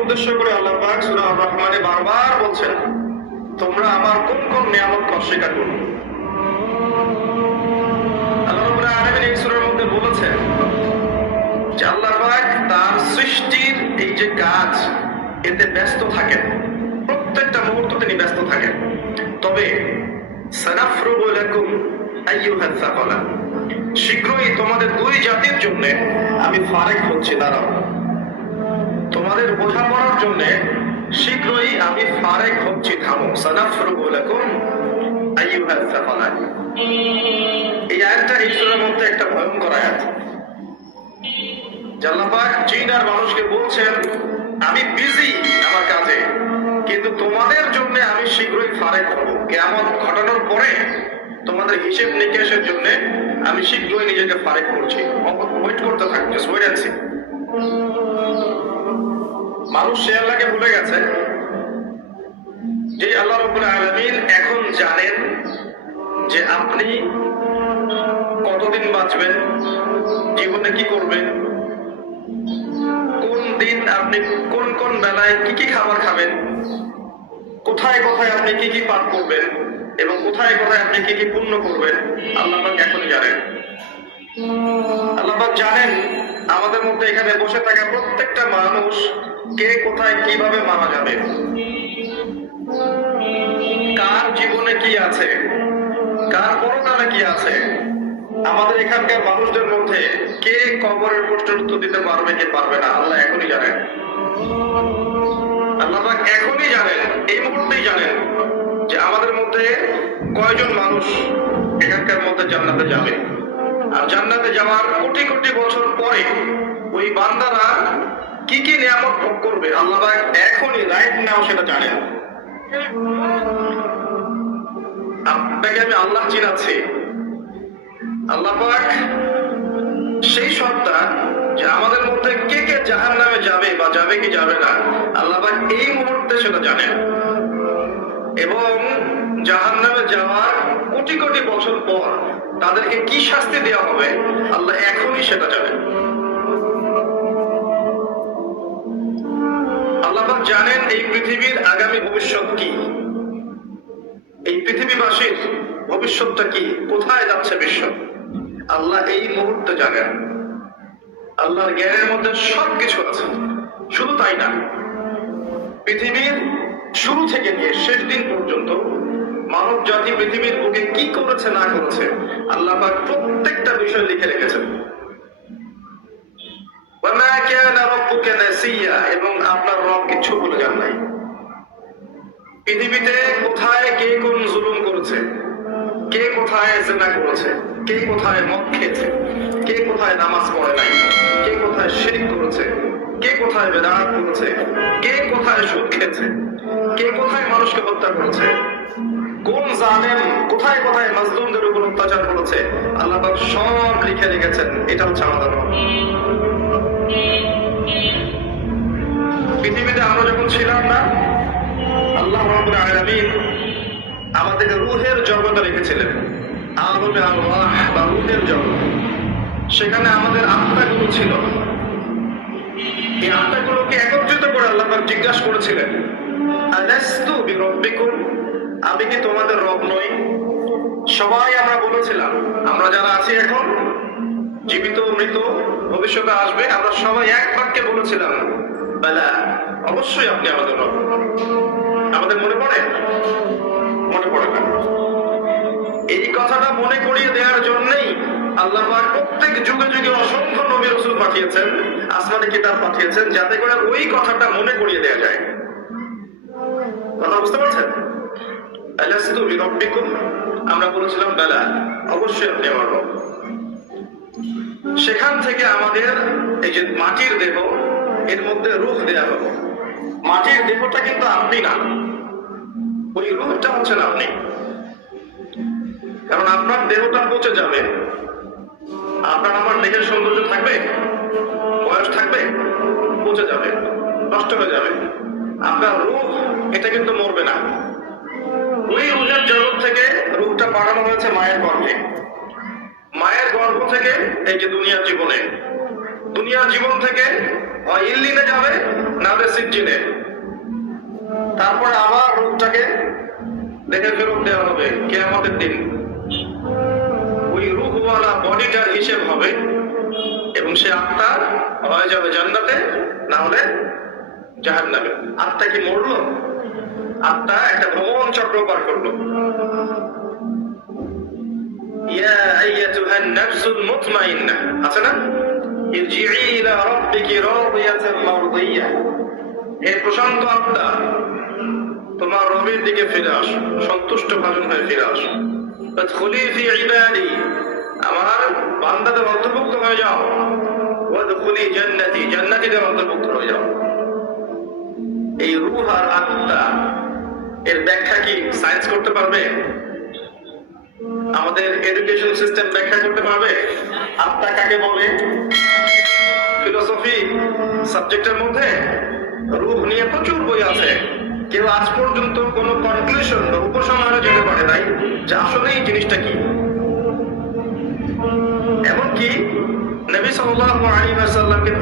উদ্দেশ্য করে আল্লাহ আর-রহমানে বারবার বলছেন, তোমরা আমার কোন কোন নিয়ামত অস্বীকার করো? এতে ব্যস্ত থাকেন। প্রত্যেকটা মুহূর্ত তিনি ব্যস্ত থাকেন। তবে শীঘ্রই তোমাদের দুই জাতির জন্য আমি ফারেক হচ্ছি, দাঁড়াও। তোমাদের বোঝাপড়ার জন্য শীঘ্রই আমি ফারেক হচ্ছি থামো সানাফরুগু লাকুম আইয়ুহাস সাকালা এই আয়াতটা এই সূরার মধ্যে একটা ভয়ঙ্কর আয়াত। জাল্লাপাক চীন মানুষকে বলছেন, আমি বিজি আমার কাজে, কিন্তু তোমাদের জন্য আমি শীঘ্রই ফারেক হব। কেমন ঘটানোর পরে তোমাদের হিসেব নিকেশের জন্য আমি শীঘ্রই নিজেকে ফারেক করছি। ওয়েট করতে থাকবে ওয়েট আছি মানুষ সে আল্লাহকে ভুলে গেছে। যে আল্লাহ রবুল আলমিন এখন জানেন যে আপনি কতদিন বাঁচবেন, জীবনে কি করবেন, কোন দিন আপনি কোন কোন বেলায় কি কি খাবার খাবেন, কোথায় কোথায় আপনি কি কি পান করবেন এবং কোথায় কোথায় আপনি কি কি পুণ্য করবেন, আল্লাহ এখন জানেন। আল্লাহ জানেন আমাদের মধ্যে এখানে বসে থাকা প্রত্যেকটা মানুষ কে কোথায় কীভাবে মারা যাবে। কার জীবনে কি আছে? কার পরকালে কি আছে? আমাদের এখানকার মানুষদের মধ্যে কে কবরের প্রশ্নের উত্তর দিতে পারবে কে পারবে না, আল্লাহ এখনই জানেন। আল্লাহ এখনই জানেন, এই মুহূর্তেই জানেন যে আমাদের মধ্যে কয়জন মানুষ এখানকার মধ্যে জান্নাতে যাবে। আর জান্নাতে যাওয়ার কোটি কোটি বছর পরে ওই বান্দারা কি কি নিয়ামত ভোগ করবে? আল্লাহ এখনই রাইট নাও সেটা জানেন আপনাকে আমি আল্লাহ চিনাচ্ছি। আল্লাহ সেই সত্তা যে আমাদের মধ্যে কে কে জাহান নামে যাবে বা যাবে কি যাবে না, আল্লাহ এই মুহূর্তে সেটা জানেন। এবং জাহান নামে যাওয়ার কোটি কোটি বছর পর তাদেরকে কি শাস্তি দেওয়া হবে? আল্লাহ এখনই সেটা জানেন। আল্লাহ জানেন এই পৃথিবীর আগামী ভবিষ্যৎ কি। এই পৃথিবীবাসীর ভবিষ্যৎটা কি? কোথায় যাচ্ছে বিশ্ব? আল্লাহ এই মুহূর্তে জানেন। আল্লাহর জ্ঞানের মধ্যে সবকিছু আছে। শুধু তাই না, পৃথিবীর শুরু থেকে নিয়ে শেষ দিন পর্যন্ত মানব জাতি পৃথিবীর বুকে কি করেছে, না করেছে, আল্লাহ পাক প্রত্যেকটা বিষয় লিখে রেখেছেন। এবং আপনার রব কিছু ভুলে যান নাই। পৃথিবীতে কোথায় কে কোন জুলুম করেছে, কে কোথায় জেনা করেছে, কে কোথায় মদ খেয়েছে, কে কোথায় নামাজ পড়ে নাই, কে কোথায় শেখ করেছে, কে কোথায় বেদাত করেছে, কে কোথায় সুদ খেয়েছে, কে কোথায় মানুষকে হত্যা করেছে কোন জালেম কোথায় কোথায় মাজলুমদের উপর অত্যাচার করেছে? আল্লাহ সব লিখে রেখেছেন, এটা হচ্ছে আমাদের পৃথিবীতে আমরা যখন ছিলাম না, আল্লাহ আলামিন আমাদের রুহের জগতে রেখেছিলেন। আলামে আল্লাহ বা রুহের জগৎ। সেখানে আমাদের আত্মাগুলো ছিল। এই আত্মাগুলোকে একত্রিত করে আল্লাহ জিজ্ঞাসা করেছিলেন, আলাস্তু বিরব্বিকুম? আমি কি তোমাদের রব নই? সবাই আমরা বলেছিলাম, আমরা যারা আছি এখন, জীবিত, মৃত, ভবিষ্যতে আসবে, আমরা সবাই এক বাক্যে বলেছিলাম, বেলা, অবশ্যই আপনি আমাদের রব আমাদের মনে পড়ে? মনে পড়ে না। এই কথাটা মনে করিয়ে দেওয়ার জন্যই আল্লাহ প্রত্যেক যুগে যুগে অসংখ্য নবী রসুল পাঠিয়েছেন, আসমানি কিতাব পাঠিয়েছেন, যাতে করে ওই কথাটা মনে করিয়ে দেওয়া যায়। আমরা বলেছিলাম, বেলা, অবশ্যই আপনি আমার রব। সেখান থেকে আমাদের এই যে মাটির দেহ, এর মধ্যে রূহ দেয়া হলো। মাটির দেহটা কিন্তু আপনি না। ওই রূহটা হচ্ছেন আপনি। কারণ আপনার দেহটা পচে যাবে। আপনার আমার দেহের সৌন্দর্য থাকবে? বয়স থাকবে? পচে যাবে, নষ্ট হয়ে যাবে। আপনার রূহ এটা কিন্তু মরবে না। ওই রুহের জগৎ থেকে রূহটা পাঠানো হয়েছে মায়ের গর্ভে। মায়ের গর্ভ থেকে এই যে দুনিয়ার জীবনে। দুনিয়ার জীবন থেকে হয় ইল্লিনে যাবে, না হলে সিজিনে তারপরে আবার রূপটাকে দেখে ফেরত দেওয়া হবে কে আমাদের দিন। ওই রূপওয়ালা বডিটার হিসেব হবে, এবং সে আত্মা হয়ে যাবে জান্নাতে, না হলে জাহান নামে আত্মা কি মরলো? আত্মা একটা ভ্রমণ চক্র পার করল। তোমার দিকে ফিরে সন্তুষ্ট ফিরে আমার বান্দাদের অন্তর্ভুক্ত হয়ে যাও। জান্নাতীদের অন্তর্ভুক্ত হয়ে যাও। এই রূহ আর আত্মা এর ব্যাখ্যা কি সায়েন্স করতে পারবে? আমাদের এডুকেশন সিস্টেম ব্যাখ্যা করতে পারবে? আত্মা কাকে বলে? ফিলোসফি সাবজেক্টের মধ্যে রূপ নিয়ে প্রচুর বই আছে। কেউ আজ পর্যন্ত কোনো কনক্লুশন বা উপসংহারে যেতে পারে নাই, যে আসলে এই জিনিসটা কি? এমনকি নবী সাল্লাল্লাহু আলাইহি ওয়াসাল্লামকে